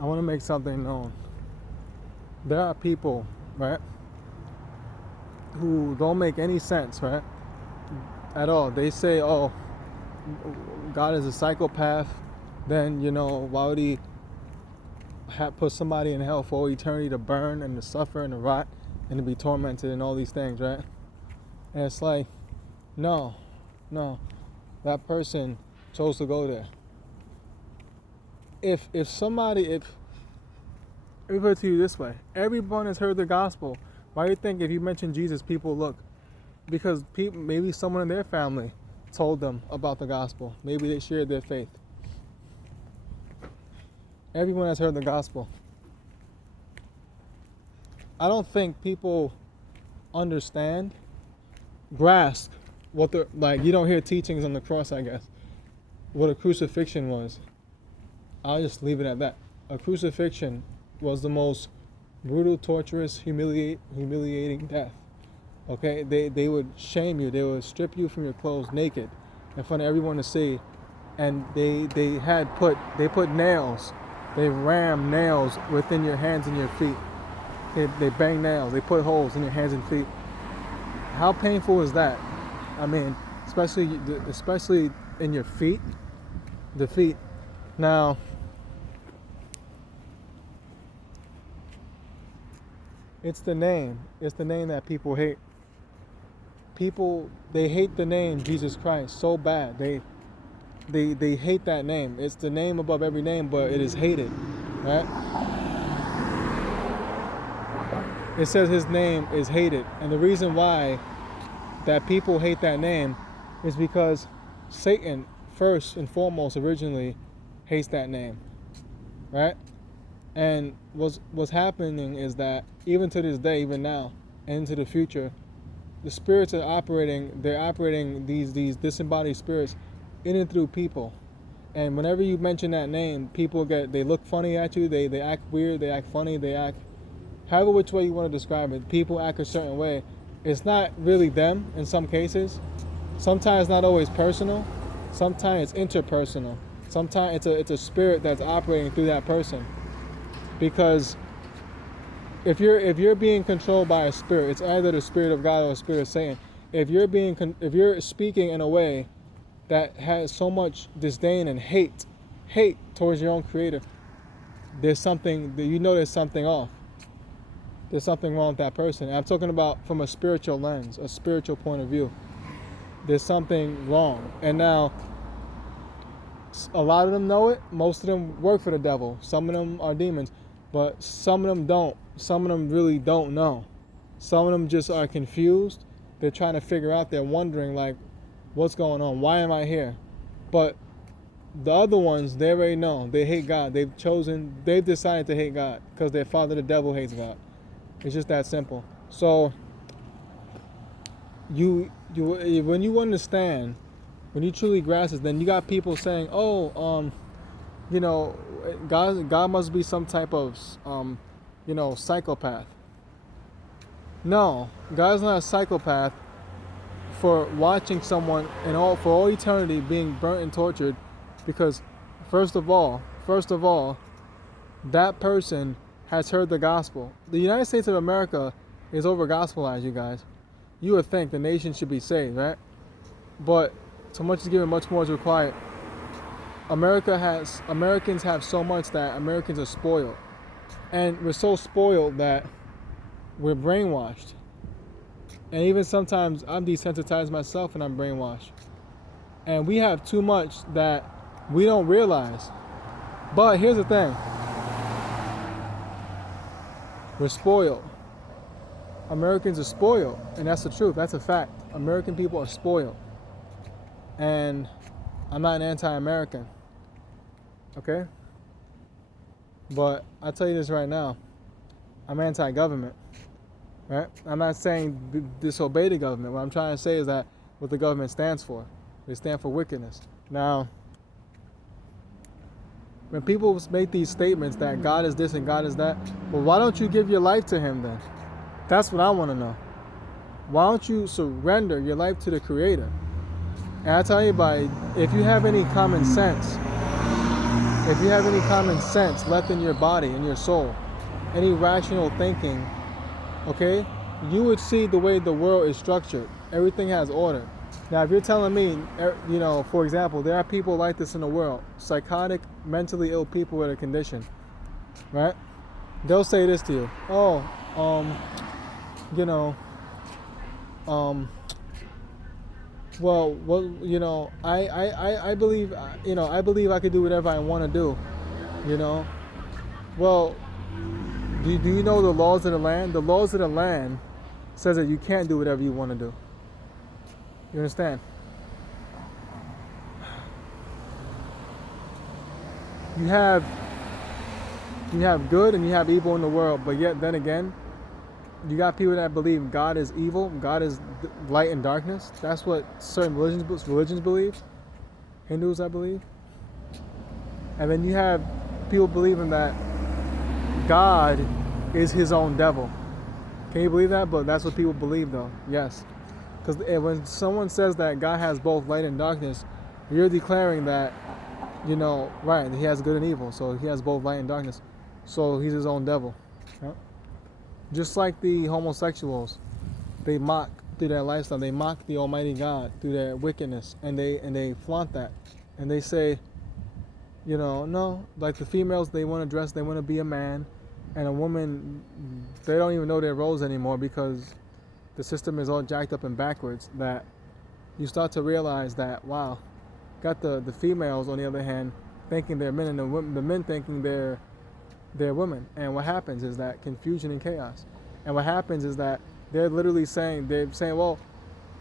I want to make something known. There are people, right, who don't make any sense, right, at all. They say, oh, God is a psychopath. Then, why would he put somebody in hell for all eternity to burn and to suffer and to rot and to be tormented and all these things, right? And it's like, no, that person chose to go there. If let me put it to you this way: everyone has heard the gospel. Why do you think if you mention Jesus, people look? Because maybe someone in their family told them about the gospel. Maybe they shared their faith. Everyone has heard the gospel. I don't think people grasp what the you don't hear teachings on the cross, I guess. What a crucifixion was. I'll just leave it at that. A crucifixion was the most brutal, torturous, humiliating death. Okay? They would shame you. They would strip you from your clothes naked in front of everyone to see. And they put nails. They ram nails within your hands and your feet. They bang nails. They put holes in your hands and feet. How painful is that? I mean, especially in your feet. The feet. Now, it's the name. It's the name that people hate. They hate the name Jesus Christ so bad. They hate that name. It's the name above every name, but it is hated, right? It says his name is hated. And the reason why that people hate that name is because Satan, first and foremost, originally hates that name, right? And what's happening is that even to this day, even now, and into the future, the spirits are operating. They're operating these disembodied spirits in and through people. And whenever you mention that name, people they look funny at you. They act weird. They act funny. They act however which way you want to describe it. People act a certain way. It's not really them in some cases. Sometimes not always personal. Sometimes it's interpersonal. Sometimes it's a spirit that's operating through that person. Because if you're being controlled by a spirit, it's either the spirit of God or the spirit of Satan. If you're speaking in a way that has so much disdain and hate towards your own creator, there's something off. There's something wrong with that person. And I'm talking about from a spiritual lens, a spiritual point of view. There's something wrong. And now, a lot of them know it. Most of them work for the devil. Some of them are demons. But some of them don't. Some of them really don't know. Some of them just are confused. They're trying to figure out. They're wondering, what's going on? Why am I here? But the other ones, they already know. They hate God. They've decided to hate God because their father, the devil, hates God. It's just that simple. So, when you understand, when you truly grasp it, then you got people saying, God must be some type of, psychopath. No, God's not a psychopath for watching someone for all eternity being burnt and tortured, because first of all, that person has heard the gospel. The United States of America is over gospelized, you guys. You would think the nation should be saved, right? But so much is given, much more is required. Americans have so much that Americans are spoiled. And we're so spoiled that we're brainwashed. And even sometimes I'm desensitized myself and I'm brainwashed. And we have too much that we don't realize. But here's the thing. We're spoiled. Americans are spoiled. And that's the truth. That's a fact. American people are spoiled. And I'm not an anti-American. Okay? But I'll tell you this right now. I'm anti-government. Right? I'm not saying disobey the government. What I'm trying to say is that what the government stands for. They stand for wickedness. Now, when people make these statements that God is this and God is that, well, why don't you give your life to him then? That's what I want to know. Why don't you surrender your life to the Creator? And I tell you, if you have any common sense, if you have any common sense left in your body, in your soul, any rational thinking, okay, you would see the way the world is structured. Everything has order. Now, if you're telling me, for example, there are people like this in the world, psychotic, mentally ill people with a condition, right? They'll say this to you, I believe, I believe I could do whatever I want to do, Well, do you know the laws of the land? The laws of the land says that you can't do whatever you want to do. You understand? You have good and you have evil in the world, but yet then again, you got people that believe God is evil, God is light and darkness. That's what certain religions believe. Hindus, I believe. And then you have people believing that God is his own devil. Can you believe that? But that's what people believe, though. Yes. Because when someone says that God has both light and darkness, you're declaring that, right, he has good and evil. So he has both light and darkness. So he's his own devil. Yeah? Just like the homosexuals, they mock through their lifestyle. They mock the Almighty God through their wickedness. And they flaunt that. And they say, no, like the females, they want to dress, they want to be a man. And a woman, they don't even know their roles anymore because the system is all jacked up and backwards, that you start to realize that, wow, got the females, on the other hand, thinking they're men, and the men thinking they're women. And what happens is that confusion and chaos. And what happens is that they're saying, well,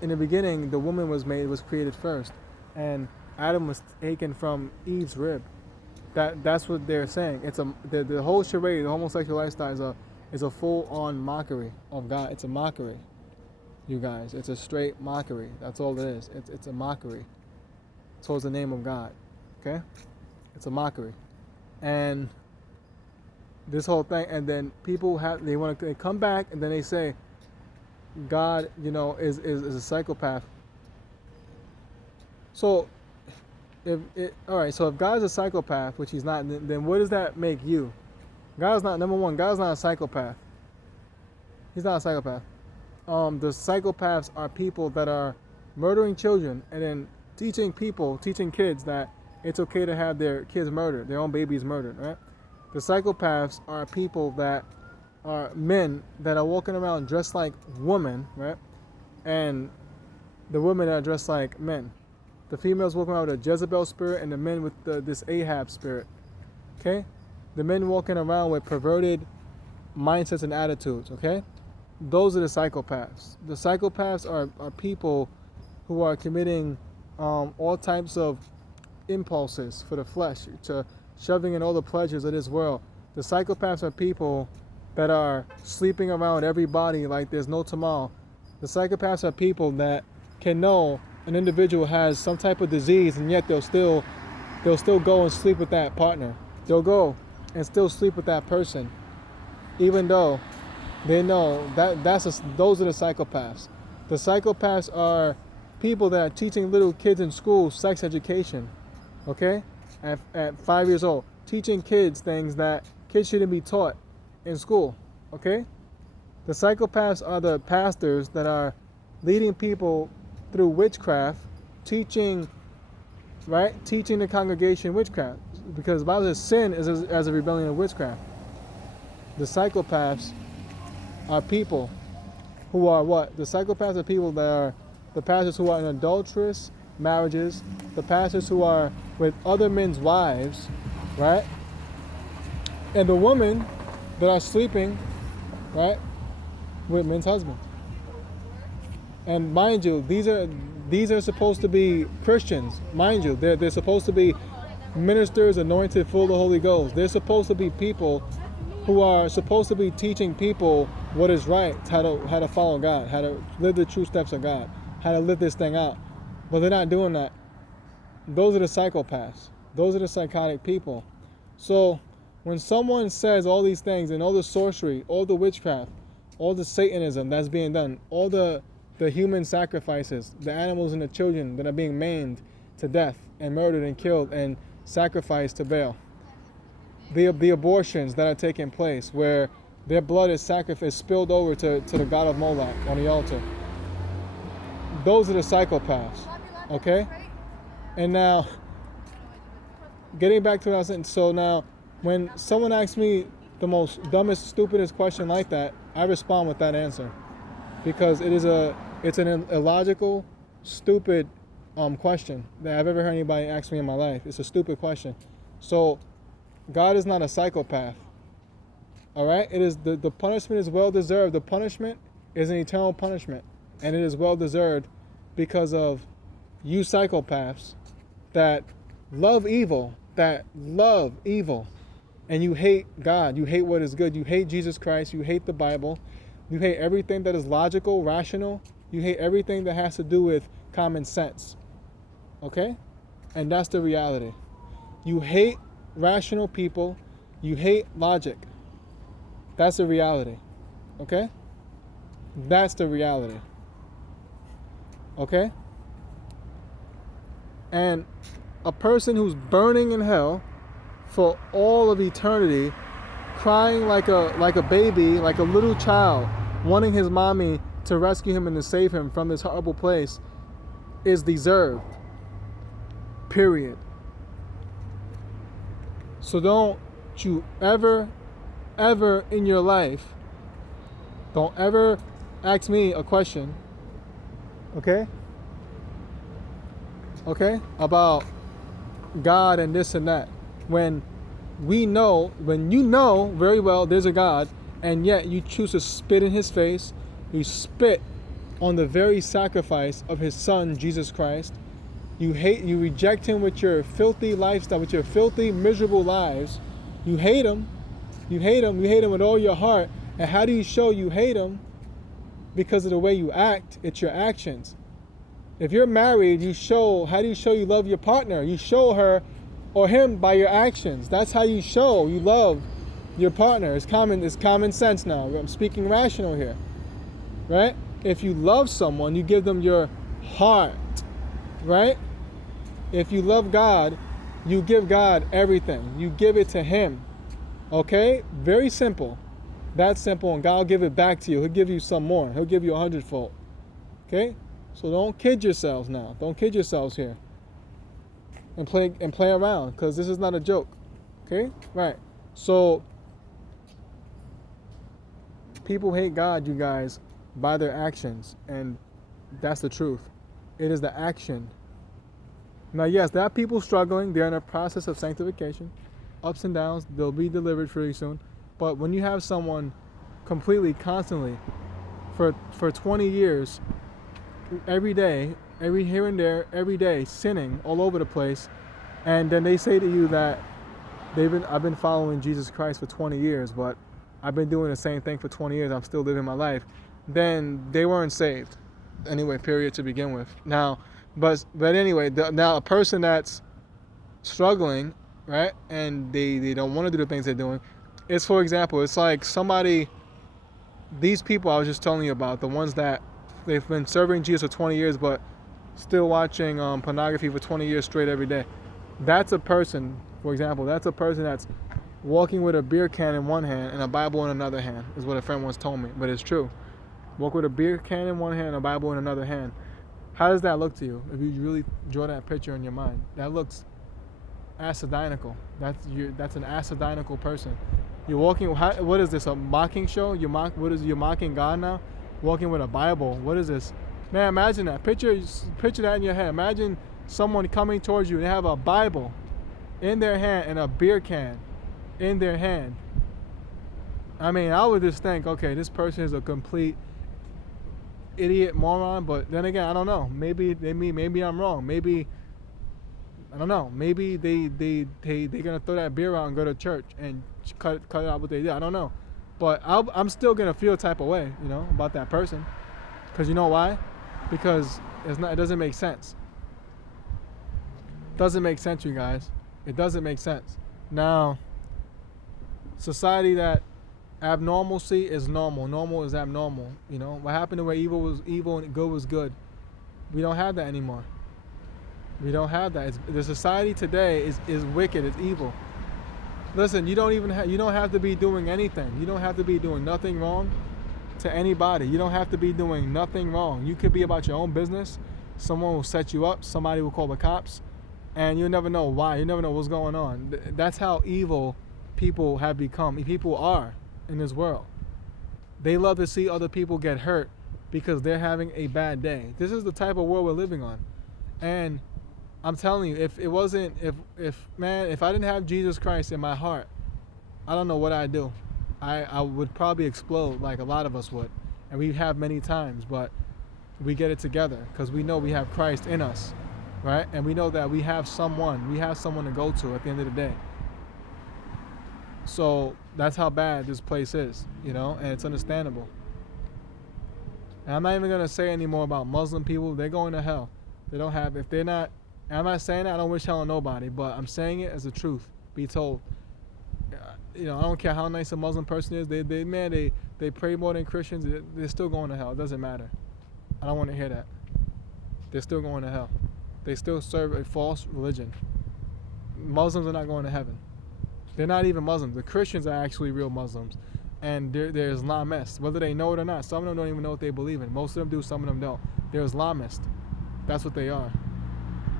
in the beginning, the woman was created first. And Adam was taken from Eve's rib. That's what they're saying. It's the whole charade, the homosexual lifestyle is a full-on mockery of God. It's a mockery, you guys. It's a straight mockery. That's all it is. It's a mockery towards the name of God. Okay? It's a mockery. And this whole thing, and then people they come back and then they say God, is a psychopath. So so if God is a psychopath, which he's not, then what does that make you? God's not, number one, God's not a psychopath. He's not a psychopath. The psychopaths are people that are murdering children and then teaching kids that it's okay to have their kids murdered, their own babies murdered, right? The psychopaths are people that are men that are walking around dressed like women, right? And the women are dressed like men. The females walking around with a Jezebel spirit and the men with this Ahab spirit. Okay? The men walking around with perverted mindsets and attitudes. Okay? Those are the psychopaths. The psychopaths are people who are committing all types of impulses for the flesh, to shoving in all the pleasures of this world. The psychopaths are people that are sleeping around everybody like there's no tomorrow. The psychopaths are people that can know an individual has some type of disease, and yet they'll still go and sleep with that partner. They'll go and still sleep with that person, even though they know those are the psychopaths. The psychopaths are people that are teaching little kids in school sex education, okay, at 5 years old, teaching kids things that kids shouldn't be taught in school, okay. The psychopaths are the pastors that are leading people through witchcraft, teaching the congregation witchcraft, because the Bible says sin is as a rebellion of witchcraft. The psychopaths are people who are what? The psychopaths are people that are the pastors who are in adulterous marriages, the pastors who are with other men's wives, right? And the women that are sleeping, right, with men's husbands. And mind you, these are supposed to be Christians. Mind you, they're supposed to be ministers anointed full of the Holy Ghost. They're supposed to be people who are supposed to be teaching people what is right, how to follow God, how to live the true steps of God, how to live this thing out. But they're not doing that. Those are the psychopaths. Those are the psychotic people. So when someone says all these things and all the sorcery, all the witchcraft, all the Satanism that's being done, all the human sacrifices, the animals and the children that are being maimed to death and murdered and killed and sacrificed to Baal, the abortions that are taking place, where their blood is sacrificed, spilled over to the god of Moloch on the altar. Those are the psychopaths. Okay? And now, getting back to what I was saying, so now, when someone asks me the most dumbest, stupidest question like that, I respond with that answer. Because it's an illogical, stupid question that I've ever heard anybody ask me in my life. It's a stupid question. So, God is not a psychopath. Alright? It is the punishment is well deserved. The punishment is an eternal punishment. And it is well deserved because of you psychopaths that love evil, and you hate God, you hate what is good, you hate Jesus Christ, you hate the Bible, you hate everything that is logical, rational, you hate everything that has to do with common sense. Okay? And that's the reality. You hate rational people, you hate logic. That's the reality. Okay? That's the reality. Okay? And a person who's burning in hell for all of eternity, crying like a baby, like a little child, wanting his mommy to rescue him and to save him from this horrible place, is deserved. Period. So don't you ever in your life, don't ever ask me a question, okay, about God and this and that, when you know very well there's a God, and yet you choose to spit in his face, you spit on the very sacrifice of his son, Jesus Christ. You reject him with your filthy lifestyle, with your filthy, miserable lives. You hate him with all your heart. And how do you show you hate him? Because of the way you act. It's your actions. If you're married, how do you show you love your partner? You show her or him by your actions. That's how you show you love your partner. It's common sense now. I'm speaking rational here. Right? If you love someone, you give them your heart. Right? If you love God, you give God everything. You give it to him. Okay? Very simple. That's simple, and God will give it back to you. He'll give you some more. He'll give you 100-fold. Okay? So don't kid yourselves now. Don't kid yourselves here. And play around, because this is not a joke. Okay? Right. So people hate God, you guys, by their actions, and that's the truth. It is the action. Now, yes, there are people struggling. They're in a process of sanctification. Ups and downs. They'll be delivered pretty soon. But when you have someone completely, constantly, for 20 years, every day, every here and there, every day, sinning all over the place, and then they say to you that I've been following Jesus Christ for 20 years, but I've been doing the same thing for 20 years, I'm still living my life, then they weren't saved. Anyway, period, to begin with. Now, but anyway, now a person that's struggling, right, and they don't want to do the things they're doing, it's, for example, it's like these people I was just telling you about, the ones that they've been serving Jesus for 20 years, but still watching pornography for 20 years straight every day. That's a person, for example, that's walking with a beer can in one hand and a Bible in another hand, is what a friend once told me, but it's true. Walk with a beer can in one hand and a Bible in another hand. How does that look to you? If you really draw that picture in your mind, that looks acidinical. That's an acidinical person. You're walking. What is this? A mocking show? You're mocking God now? Walking with a Bible. What is this? Man, imagine that. Picture that in your head. Imagine someone coming towards you and they have a Bible in their hand and a beer can in their hand. I mean, I would just think, okay, this person is a complete idiot, moron. But then again, I don't know. Maybe I'm wrong. Maybe I don't know. Maybe they're gonna throw that beer out and go to church and cut it out what they did. I don't know. But I'm still gonna feel a type of way, about that person. Because you know why? Because it doesn't make sense. It doesn't make sense, you guys. It doesn't make sense. Now, society that abnormalcy is normal. Normal is abnormal. What happened to where evil was evil and good was good? We don't have that anymore. We don't have that. The society today is wicked. It's evil. Listen, you don't have to be doing anything. You don't have to be doing nothing wrong to anybody. You don't have to be doing nothing wrong. You could be about your own business. Someone will set you up. Somebody will call the cops, and you'll never know why. You never know what's going on. That's how evil people have become. People are in this world. They love to see other people get hurt because they're having a bad day. This is the type of world we're living on, and I'm telling you, if I didn't have Jesus Christ in my heart, I don't know what I'd do. I would probably explode like a lot of us would, and we have many times, but we get it together because we know we have Christ in us, right? And we know that we have someone to go to at the end of the day. So that's how bad this place is, and it's understandable. And I'm not even going to say any more about Muslim people. They're going to hell. They don't have, if they're not, and I'm not saying that, I don't wish hell on nobody, but I'm saying it as the truth, be told. I don't care how nice a Muslim person is. They pray more than Christians. They're still going to hell. It doesn't matter. I don't want to hear that. They're still going to hell. They still serve a false religion. Muslims are not going to heaven. They're not even Muslims. The Christians are actually real Muslims, and they're Islamists, whether they know it or not. Some of them don't even know what they believe in. Most of them do. Some of them don't. They're Islamists. That's what they are.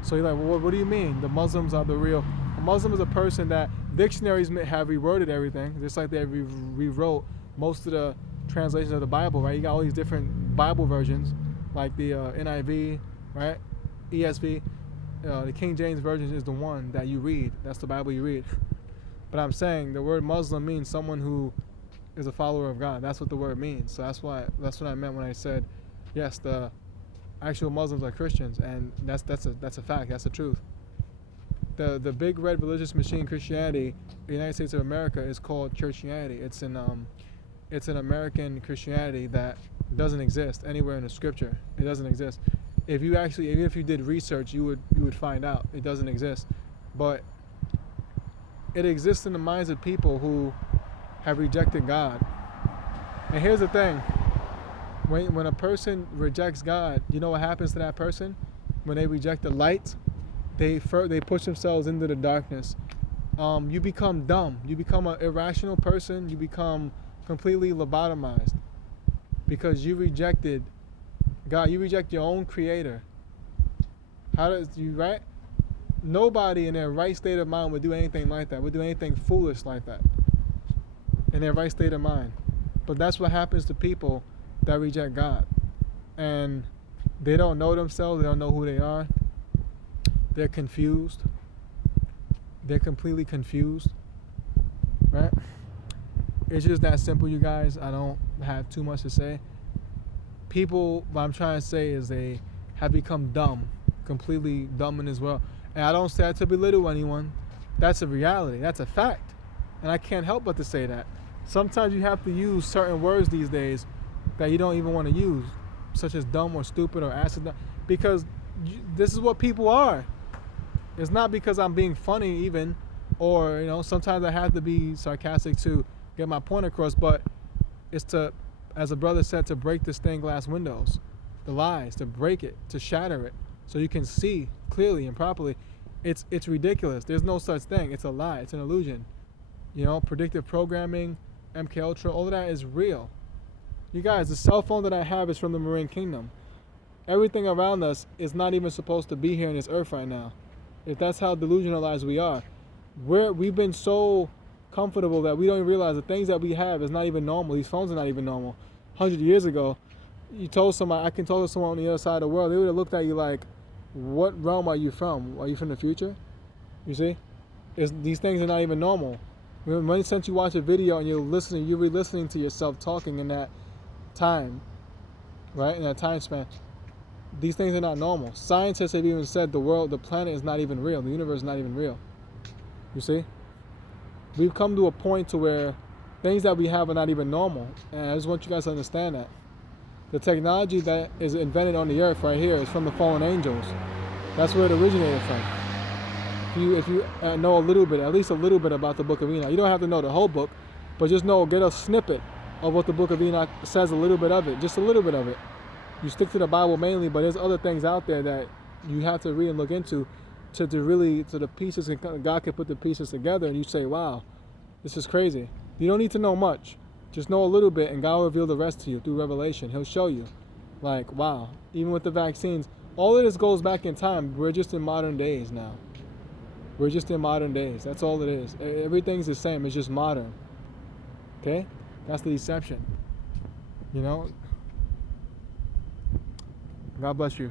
So you're like, well, what do you mean? The Muslims are the real. A Muslim is a person that dictionaries have reworded everything, just like they rewrote most of the translations of the Bible, right? You got all these different Bible versions, like the NIV, right? ESV. The King James Version is the one that you read. That's the Bible you read. But I'm saying the word Muslim means someone who is a follower of God. That's what the word means. So that's what I meant when I said, yes, the actual Muslims are Christians, and that's a fact. That's the truth. The big red religious machine, Christianity, the United States of America, is called Churchianity. It's an American Christianity that doesn't exist anywhere in the Scripture. It doesn't exist. Even if you did research, you would find out it doesn't exist. But it exists in the minds of people who have rejected God. And here's the thing. When a person rejects God, you know what happens to that person? When they reject the light, they push themselves into the darkness. You become dumb. You become an irrational person. You become completely lobotomized because you rejected God. You reject your own Creator. Right? Nobody in their right state of mind would do anything like that. Would do anything foolish like that in their right state of mind. But that's what happens to people that reject God, and they don't know themselves. They don't know who they are. They're confused. They're completely confused, right? It's just that simple, you guys. I don't have too much to say. People, what I'm trying to say is they have become dumb, completely dumb in this world. And I don't say that to belittle anyone. That's a reality. That's a fact. And I can't help but to say that. Sometimes you have to use certain words these days that you don't even want to use, such as dumb or stupid or acid, because this is what people are. It's not because I'm being funny even, or sometimes I have to be sarcastic to get my point across, but it's to, as a brother said, to break the stained glass windows, the lies, to break it, to shatter it, so you can see clearly and properly. It's ridiculous. There's no such thing. It's a lie. It's an illusion. Predictive programming, MK Ultra, all of that is real. You guys, the cell phone that I have is from the Marine Kingdom. Everything around us is not even supposed to be here on this earth right now. If that's how delusionalized we are. We've been so comfortable that we don't even realize the things that we have is not even normal. These phones are not even normal. 100 years ago, I can talk to someone on the other side of the world, they would have looked at you like, what realm are you from? Are you from the future? You see? These things are not even normal. Since you watch a video and you're re-listening to yourself talking in that time, right? In that time span. These things are not normal. Scientists have even said the planet is not even real. The universe is not even real. You see? We've come to a point to where things that we have are not even normal. And I just want you guys to understand that. The technology that is invented on the earth right here is from the fallen angels. That's where it originated from. If you know a little bit, at least a little bit about the Book of Enoch, you don't have to know the whole book, but just get a snippet of what the Book of Enoch says, a little bit of it, just a little bit of it. You stick to the Bible mainly, but there's other things out there that you have to read and look into to the pieces, and God can put the pieces together, and you say, wow, This is crazy. You don't need to know much. Just know a little bit, and God will reveal the rest to you through revelation. He'll show you. Like, wow. Even with the vaccines, all of this goes back in time. We're just in modern days now. We're just in modern days. That's all it is. Everything's the same. It's just modern. Okay? That's the deception. You know? God bless you.